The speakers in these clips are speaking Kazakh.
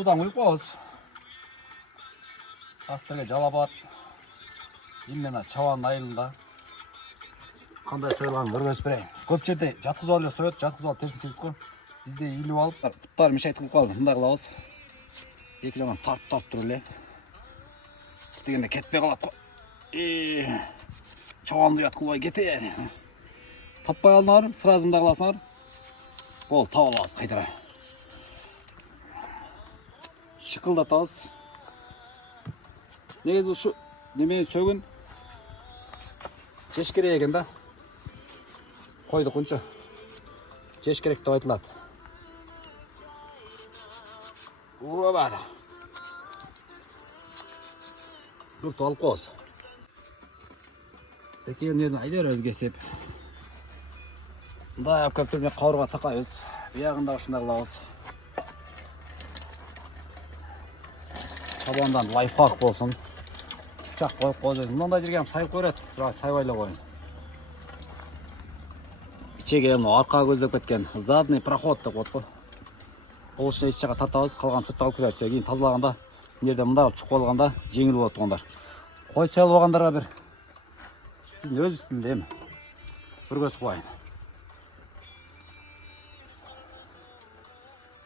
судан құйып қоямыз. Астығы жалап ат. Именно чабанның айылында. Қандай сойлағанын көргөзіп берейін. Көп жерде жатқызып алып сояды, жатқызып алып терісін шешіп қой. Бізде иліп алып, бұттарын мешайт қылып қалды. Мындай қыламыз. Екі жағынан тартып тұр эле. Дегенде кетпей қалады қой. Чабанды ұят қылбай кетеді. Таппай қалдыңар, сразу мындай қыласыңар. Бол, тауып аласыз қайтара. Шықылдатамыз. Негізі ұшы немен сөгін жеш керек екен да. Қойды құншы. Жеш керек деп айтылады. Оба. Көпті алып қоз. Сәкейін айдар өзгесеп. Мұндай ап көптеріне қауырға тақайыз. Бияғында ұшында қылауыз. Шабандан лайфхак болсын. Ұшақ қойып қойып. Мұндай жерге сайып көреді. Сайбайлы қойын. Ичеге арқа көздеп кеткен задный проход деп отқы. Ол үшін еш жаққа тартауыз, қалған сыртта алып келер. Кейін тазалағанда, нерде мұнда шық болғанда жеңіл болады туғандар. Қой сайлып алғандарға бір біздің өз үстінде емі. Бір көз қойын.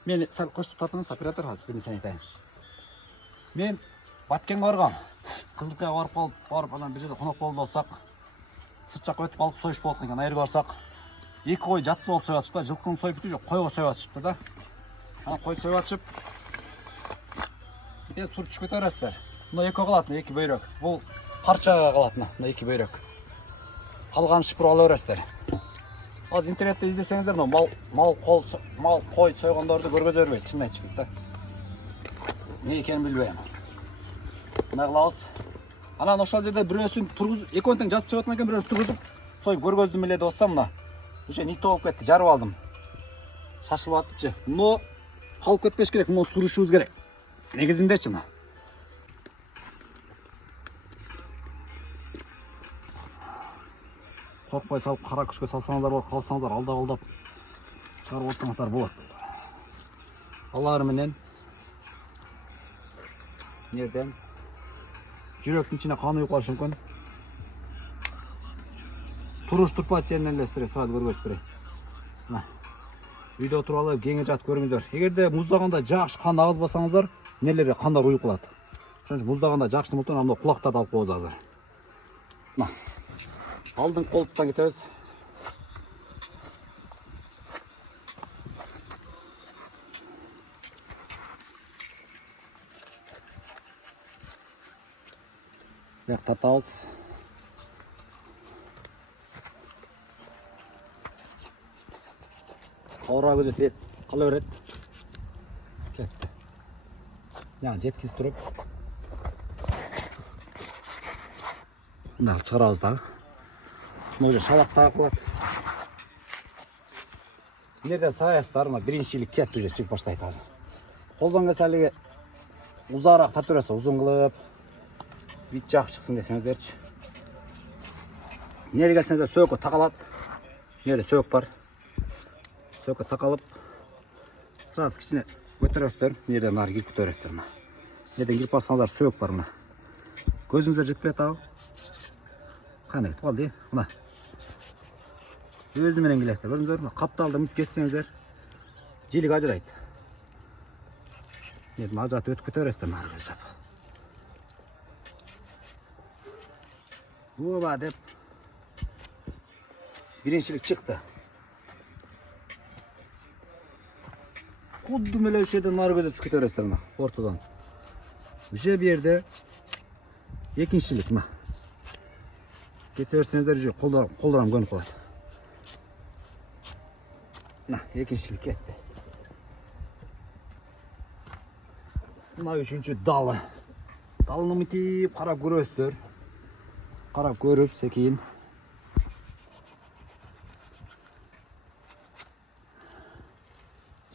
Мен сәл қоштып тартыңыз, оператор хас, бірін сән айтайын. Мен Баткенге барғам. Қызылқияға барып, бір жерде қонақ болып болсақ, сырт жаққа өтіп қалып сойыш болатын екен, айыр барсақ. Екі қой жатсыз болып сойып атышып, жылқының сойып бітіп жоқ, қойға сойып атышыпты да. Қой сойып атышып, сұрып түшіп көтересіздер. Мұна екі қалатын, екі бөйрек. Бұл парчаға қалатын, мұна екі бөйрек. Қалған шыпыр ала өресіздер. Az internette izlesеңіздер, мал қой сойғандарды көргөз өрбейді, шынын айтып та. Не екенін білбеймін. Мына қылауыз. Анан ошол жерде біреусін тұрғызып, екеуінтің жатып сойғатқан екен біреусін тұрғызып, сойып көргөздім еле болсам мына. Уже нит болып кетті, жарып алдым. Шашылып атыпчы. Мұны қалып кетпеш керек, мұны сұрышуыз керек. Негізіндечі мына. Қорқпай салып, қара күшке салсаңыздар болып, қалсаңыздар алдап шығарып отырсаңыздар болады. Аллары менен нерден жүректің ішіне қан ұйып қалышы мүмкін. Туруш тұрпат жерінен елестіре, сразу көргөзіп берейін. Үйде отырып алып, кеңі жатып көріңіздер. Егерде мұздағанда жақшы қанды ағыз басаңыздар, нелері қандар ұйып қалады. Шоншы мұздағанда жақшы мұлтын, амда құлақтарды алып қоғыз азыр. Алдың қолыптан кетеміз. Бәк тартауыз. Қауыра көзет ет, қала өрет. Кетті. Жеткіз тұрып. Мұнда шығарауыз дағы. Мұнда шалақ тағы қылады. Нерден саястар, біріншілік кетті уже чек баштайды азыр. Қолдан кәсәлігі ұзарақ тартып өресі, ұзын қылып. Бит жақсы шықсын десеңіздерші. Нері келсеңіздер сөйкі тақалады. Нері сөйк бар. Сөйкі тақалып. Сразу кішіне көтересіздер. Нерден нар кіріп көтересіздер. Нерден кіріп бассаңыздар сөйк бар. Көзіңіздер жетпей тау. Қане кетіп қалды. Мұна. Өзіменен келесіздер. Көріңіздер. Қапталды мүт кессеңіздер. Желік ажырайды. Нерден ажыраты өтіп көтересіздер. Нар көздеп. Оба деп біріншілік шықты. Құдды мөлі үшеден нар көзіп түшкет өресіздер мұна, ортадан. Үше берді екіншілік мұна. Кесе өрсеңіздер жүр, қолдарам көніп қалады. Мұна, екіншілік кетті. Мұна үшінші далы. Далыны мүтейіп қарап көресіздер. Қарап көріп, секейін.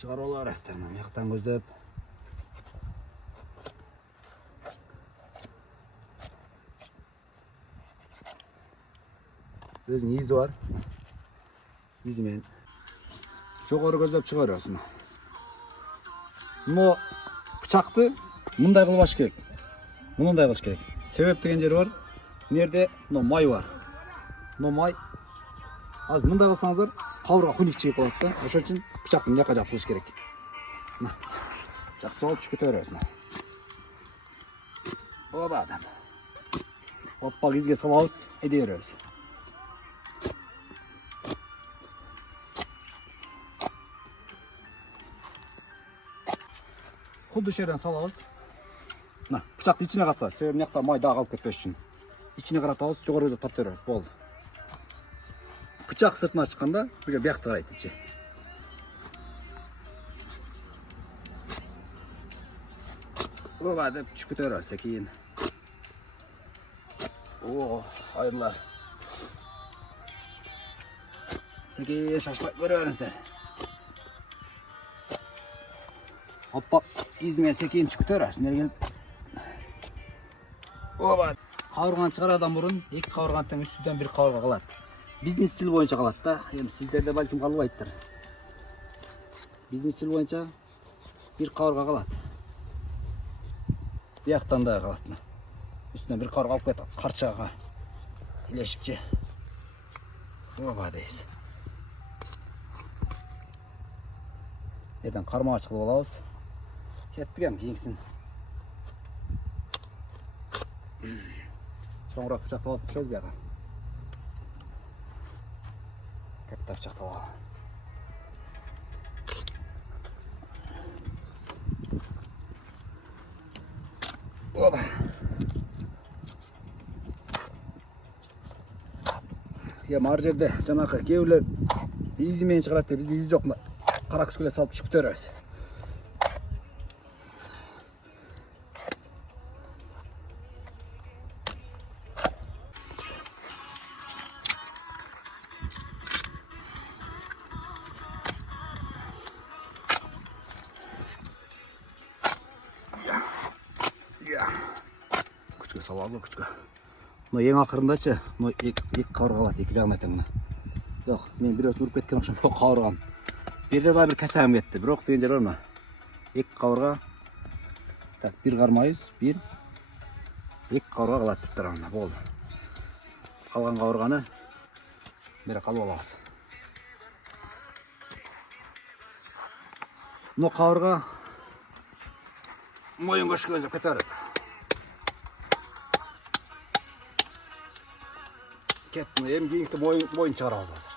Шығар олар әстер, мияқтан көздеп. Өзінің езі бар. Езімен. Жоғары көздеп шығар өсіні. Мұны Bıçaқты мындай кылбаш керек. Мындай кылыш керек. Себеп деген жери бар. Нерде мына май бар. Мына май аз мындай кылсаңыздар кабырга хуник чыгып калат да. Ошон үчүн бычакты мына жака жаткызыш керек. Мына. Бычакты алып түшкөтө беребиз мына. Оба адам. Оппа изге салабыз, эде беребиз. Худду жерден салабыз. Мына бычакты ичине катса, себеби мынакта май дагы калып кетпеш үчүн. Ичине каратабыз, жогоруда тартып беребиз. Болду. Бычак сыртына чыкканда, уже биякты карайт ичи. Оба деп түшкөтө беребиз кийин. О, hayırlar. Sekiye şaşmak görüyorsunuzlar. Hoppa, izmeye sekiyin çıkıp örüyorsun. Gelip. Oba. Kavurgan çıkarardan burun, iki kavurgandan üstüden bir kavurga kalat. Bizning stil boyunca kalat da. Yani sizlerde balkim kalmayıttır. Bizning stil boyunca bir kavurga kalat. Bir yaktan da kalat. Üstüne bir kavurga alıp get, karçağa ileşipçe. Oba deyiz. Nereden karmağa çıkıp alabız. Kettik hem keyinsin. Çoğurak bıçakta alıp düşeriz bir yağa. Katta bıçakta alalım. Oba. Ya marjerde janakı kevler izimeyin çıkarat da bizde izi yok mu? Kara küçükle salıp çıkıp örüyoruz. Küçük salalım küçük. Mына ең ақырындачы, мына екі қауырға алады, екі жағын айтамын. Жоқ, мен біреуін ұрып кеткен ақшам қауырған. Берде да бір кәсәгім кетті. Бірақ деген жер бар мына. Екі қауырға. Так, бір қармайыз, бір. Екі қауырға қалады деп тұрғанда, болды. Қалған қауырғаны бері қалып алабыз. Мына қауырға мойын көшке өзіп кетеді. Kettin, hem giyinse boyun çıkarabız hazır.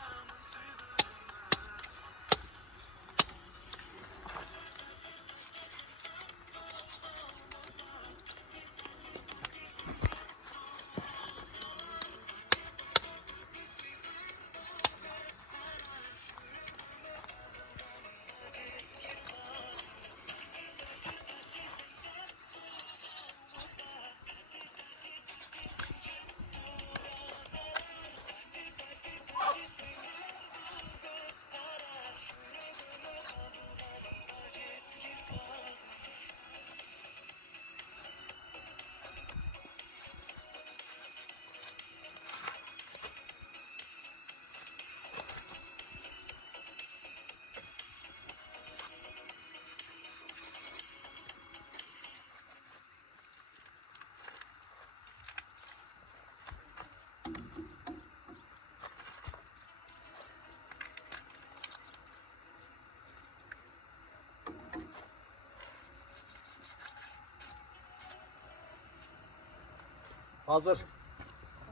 Hazır.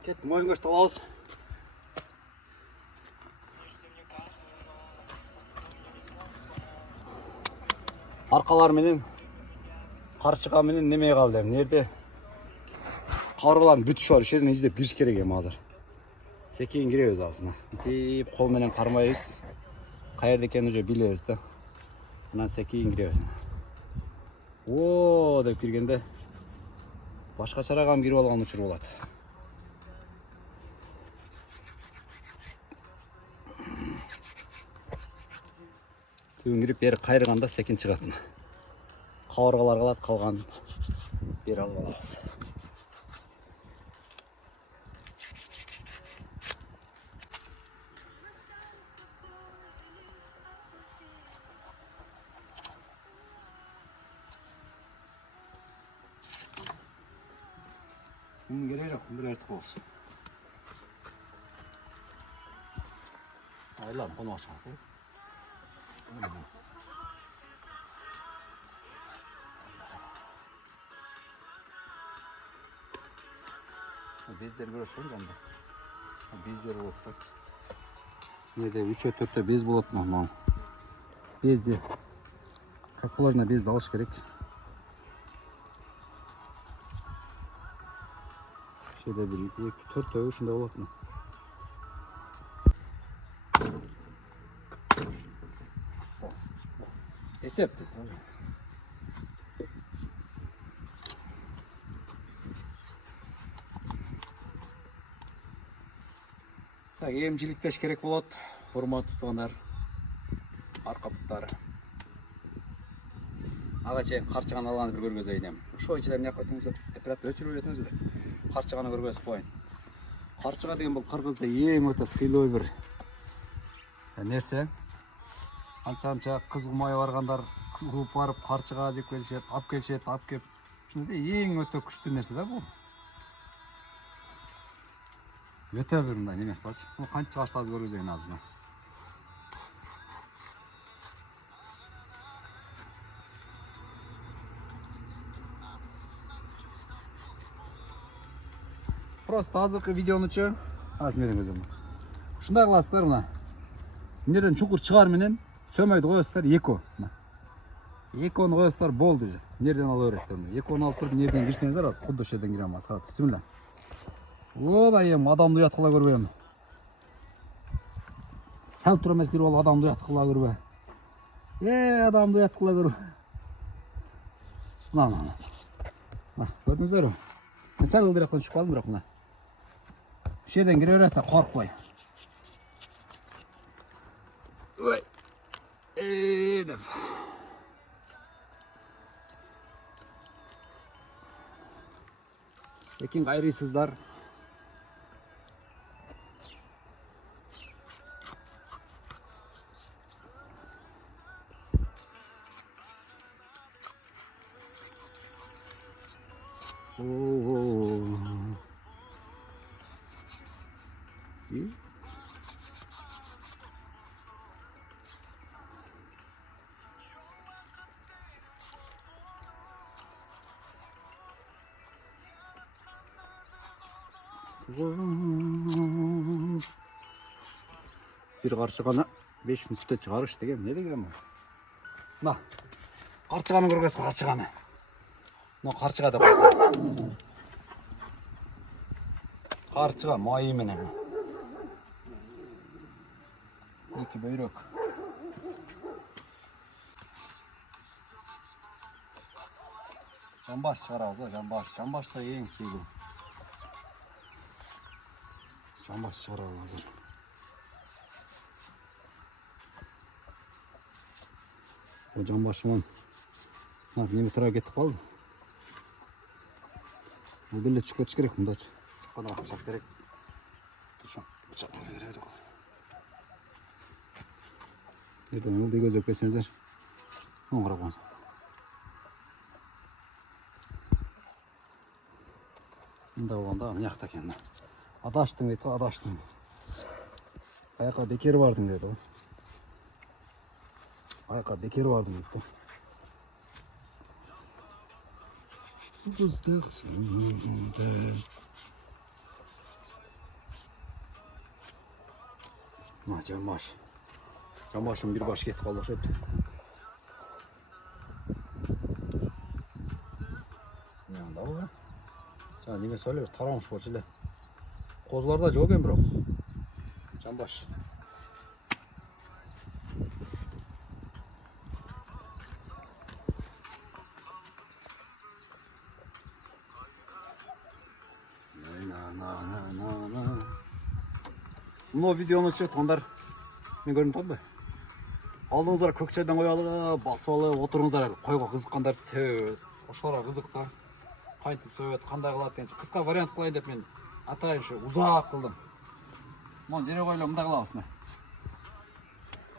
Kettim, oyun koştu alağız. Arkalar menen, karşıga menen nemeye kaldı hem. Nerede? Kavurgaların bütüşü var. Şerden izlep giriş gerek hem hazır. Sekeyin gireyiz aslında. Deyip kol menen karmayız. Kayerde eken hoca biliyoruz da. Bundan sekeyin gireyiz. Ooo deyip girgende başka çaragam girip algan uçurup alат. Tügün girip beri kayırganda sekin çıgatın. Kavurgalar kalat, kalgan beri alıp alabız. Bunun gereği yok. Bir artık olsun. Aylan konu aşağı. Bezleri görüyorsun canım. Bezleri olsun. Nerede 3'e 4'te bez bulat mı? Bezdi. Как положено bez de alış gerek. Şeyde bir 2 4 tane şunda bulat mı? Esepti. Так, емчиликтеш керек болот. Урматтуу туугандар. Арка буттары. Ага чейин карчыган алганды бир көргөзөйүн эми. Ошо ичилерин жакка өтүңүздөр. Оператор өчүрүп өтүңүздөр. Карчыганы көргөзүп коюн. Карчыга деген бул кыргызда эң өтө сыйлуу бир нерсе. Анча кыз кумай баргандар кууп барып карчыга жеп келишет, алып келип. Ушундай эң өтө күчтүү нерсе да бул. Өтө бир мындай немеси барчы. Бул канча чыгаштабыз көргөзөйүн азыр. Просто азыркы видеонучу азыр менен көзөм. Ушундай кыласыздар мына. Эмнеден чуңкур чыгар менен сөмөйдү коесуздар 2. Экөөнү коесуздар болду уже. Нерден ала бересиздер мына. Экөөнү алып туруп нерден кирсеңиздер азыр кудду ошол жерден кирем азыр. Бисмилла. Оба эм адамды уят кыла көрбөйм. Сәл тура эмес кирип алып адамды уят кыла көрбө. Адамды уят кыла көрбө. Мына. Көрдүңүздөрбү? Сәл ылдырактан түшүп калдым бирок мына. Ошол жерден кире бересиздер, коркпой. Ой. Деп. Секин кайрыйсыздар. Bir karçıganı 5 minutта çıkarış деген ne деген bu? Na, karçıganı görgöz karçıganı. No karçıga da koy. Karçıga mayı menen. İki böyrek. Jambaş çıkarabız ha, jambaş. Jambaş da en sevdiğim. Jambaş çıkarabız. O jambaşımın nemi tarafı ketip kaldı. Bu dille çıkıp ötüş gerek bundaç. Sıkkana bıçak gerek. Bıçak gerek. Nereden oldu göz öpesenizer. Onu kırapsın. Şimdi olanda mıyakta kendine. Adaştın dedi, adaştın. Ayakta bekeri vardın dedi o. Ayakta bekeri vardın dedi. Fıstık sınırında. Ma cambaş. Cambaşın bir baş ketip kaldı. Yanında o. Sen nime söylüyor? Taramış borçlu. Kozlarda çok emrok. Cambaş. Мына видеоны тондар мен көрүнүп калды. Алдыңыздар көк чайдан кой алып, басып алып отуруңуздар, койго кызыккандар себеби ошолорго кызык да. Кантип сөйөт, кандай кылат деген кыска вариант кылайын деп мен атайын ушу узак кылдым. Мына жерге койлоп мындай кылабыз мына.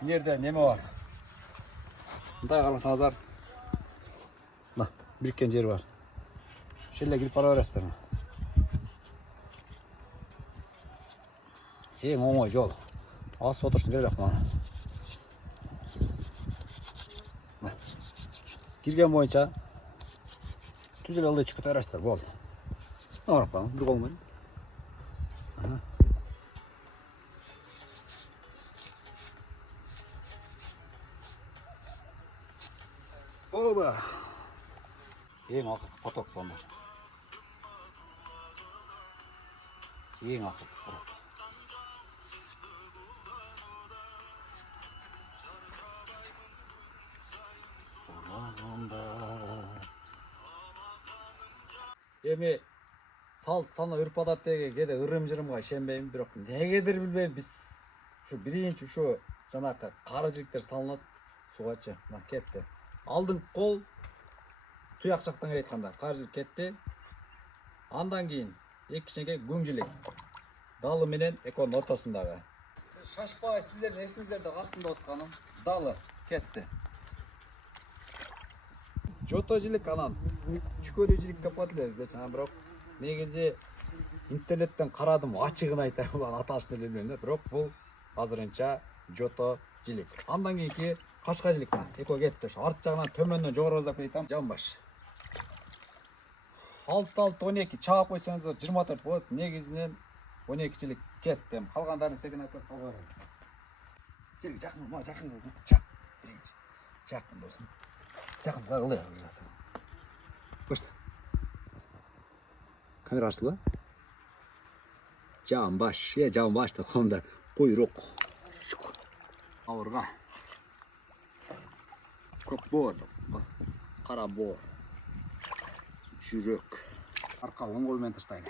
Жерде неме бар? Мындай карасаңыздар. Мына бириккен жер бар. Ошол эле кирип бара бересиздер. Ең оңай жол. Асып отырсын керек мана. Кирген бойынша түзеле алдай чүкіт арастар болды. Арып қалың, бір қолмен. Оба! Ең ақылды поток болмай. Ең ақылды поток. Эми салт сана үрп адаттеги кээде ырым-жырымга ишенбейм, бирок негедир билбейм, биз ушу биринчи ушу жанакы кары жиликтер салынат сугачы. Мына кетти. Алдыңкы кол туяк жактан айтканда кары жилик кетти. Андан кийин эки кичинекей күң жилик. Далы менен эконун ортосундагы. Шашпай сиздердин эсиңиздерде калсын деп атканым, далы кетти. Жото жилик анан чүкөлүү жилик деп коет эле десем, бирок негизи интернеттен карадым, ачыгын айтайын, бул аталышын билбейм да, бирок бул азырынча жото жилик. Андан кийинки кашка жилик эко кетти. Ошо арт жагынан төмөндөн жогору айтам, жамбаш. 6-12 чаап койсоңуздар 24 болот. Негизинен 12 жилик кетти. Калгандарын секин айтып салгар. Сен жакын, ма жакын, жакын досум. Жакын кагыл. Башта. Камера ачылды. Жамбаш, жамбашты комда куйрук. Авырга. Көк боор, кара боор. Жүрөк. Арка оң кол менен таштайм.